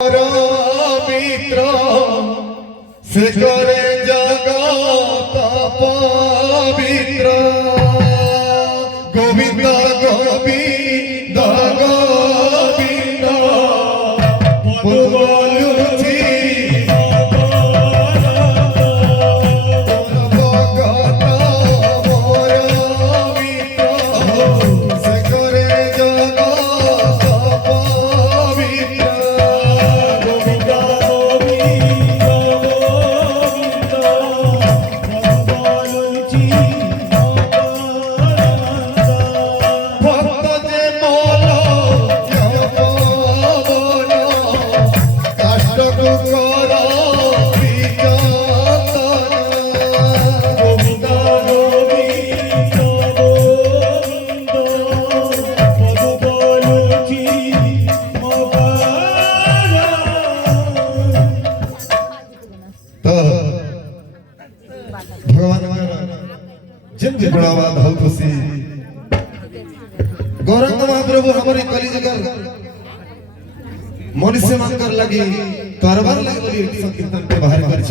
मित्र से करे जगत पवित्र गोविंद गोविंद गोविंद बोलुछि भगत मोर मित्र से करे जगत पवित्र जिन भी गुणावा धौ खुशी गौरंग महाप्रभु हमारे कली जगह मनुष्य मान कर लगी कारबार लगी संकीर्तन के बाहर कर